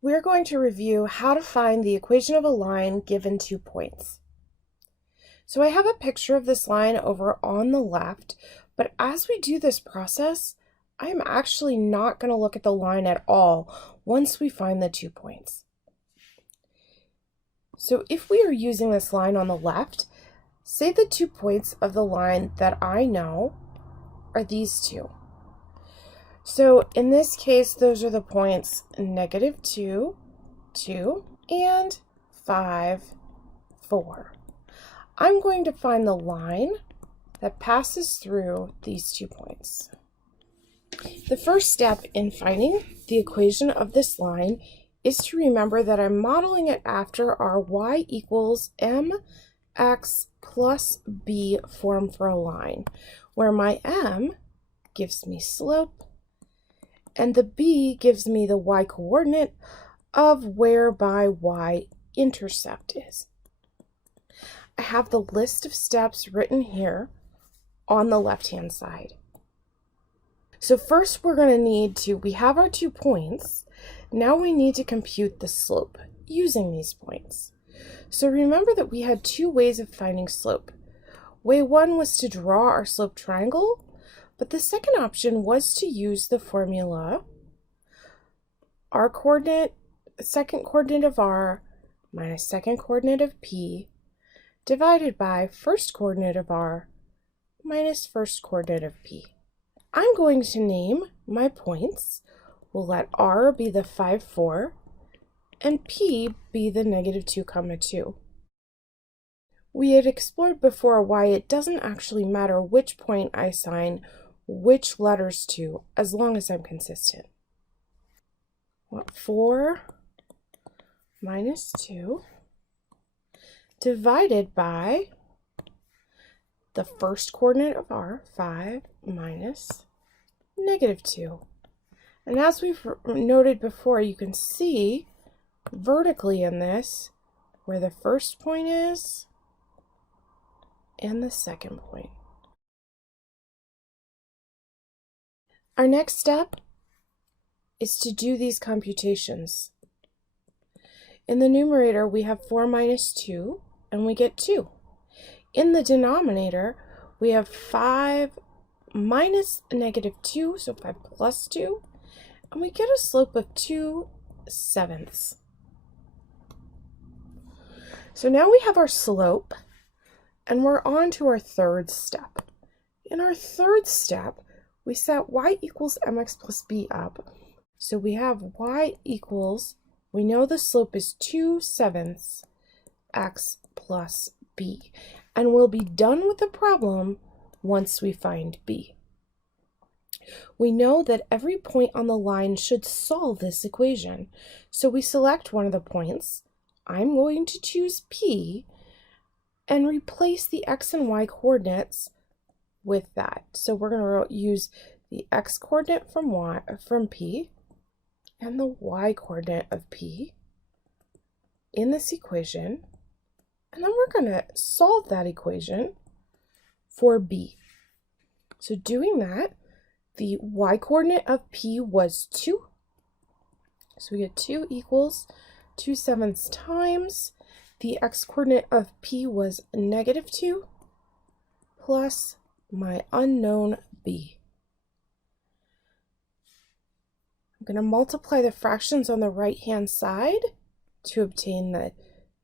We're going to review how to find the equation of a line given 2 points. So I have a picture of this line over on the left, but as we do this process, I'm actually not going to look at the line at all once we find the 2 points. So if we are using this line on the left, say the 2 points of the line that I know are these two. So in this case, those are the points -2, 2, and 5, 4. I'm going to find the line that passes through these 2 points. The first step in finding the equation of this line is to remember that I'm modeling it after our y equals mx plus b form for a line, where my m gives me slope and the b gives me the y-coordinate of where my y-intercept is. I have the list of steps written here on the left-hand side. So first we have our 2 points. Now we need to compute the slope using these points. So remember that we had 2 ways of finding slope. Way 1 was to draw our slope triangle, but the second option was to use the formula r coordinate, second coordinate of r minus second coordinate of p divided by first coordinate of r minus first coordinate of p. I'm going to name my points. We'll let r be the 5, 4, and p be the -2, 2. We had explored before why it doesn't actually matter which point I assign which letters to, as long as I'm consistent. 4 minus 2 divided by the first coordinate of r, 5, minus -2. And as we've noted before, you can see vertically in this where the first point is and the second point. Our next step is to do these computations. In the numerator, we have 4 minus 2, and we get 2. In the denominator, we have 5 minus -2, so 5 plus 2, and we get a slope of 2/7. So now we have our slope, and we're on to our third step. In our third step, we set y equals mx plus b up. So we have y equals, we know the slope is 2/7 x plus b, and we'll be done with the problem once we find b. We know that every point on the line should solve this equation, so we select one of the points. I'm going to choose p and replace the x and y coordinates with that. So we're going to use the x coordinate from p and the y coordinate of p in this equation, and then we're going to solve that equation for b. So doing that, the y-coordinate of p was 2. So we get 2 equals 2/7 times the x-coordinate of p was -2 plus my unknown b. I'm going to multiply the fractions on the right-hand side to obtain the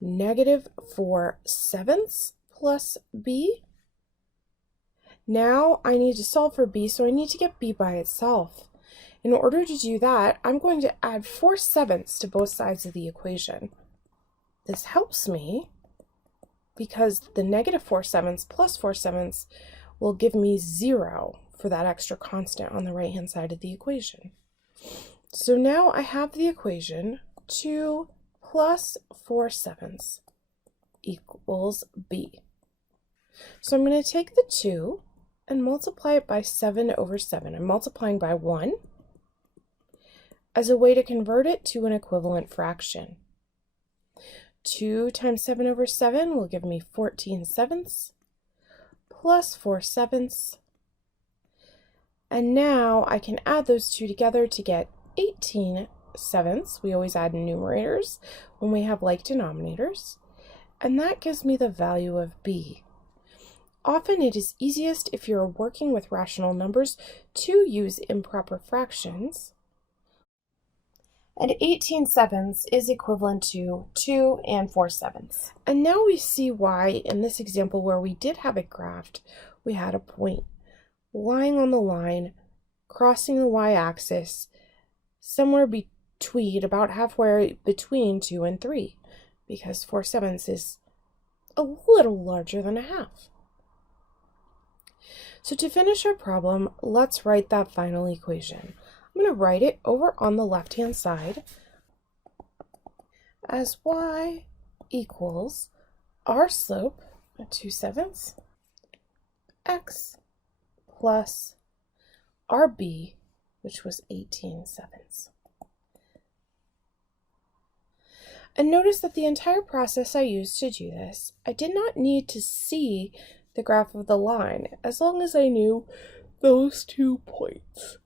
-4/7 plus b. Now I need to solve for b, so I need to get b by itself. In order to do that, I'm going to add 4/7 to both sides of the equation. This helps me because the -4/7 plus 4/7 will give me 0 for that extra constant on the right-hand side of the equation. So now I have the equation 2 plus 4/7 equals b. So I'm going to take the 2 and multiply it by 7/7. I'm multiplying by 1 as a way to convert it to an equivalent fraction. 2 times 7/7 will give me 14/7 plus 4/7. And now I can add those two together to get 18 sevenths. We always add numerators when we have like denominators. And that gives me the value of b. Often it is easiest if you're working with rational numbers to use improper fractions. And 18 sevenths is equivalent to 2 and 4 sevenths. And now we see why in this example where we did have it graphed, we had a point lying on the line, crossing the y-axis, somewhere between, about halfway between 2 and 3, because 4 sevenths is a little larger than a half. So to finish our problem, let's write that final equation. I'm going to write it over on the left-hand side as y equals our slope, 2 sevenths, x plus our b, which was 18 sevenths. And notice that the entire process I used to do this, I did not need to see the graph of the line as long as I knew those 2 points.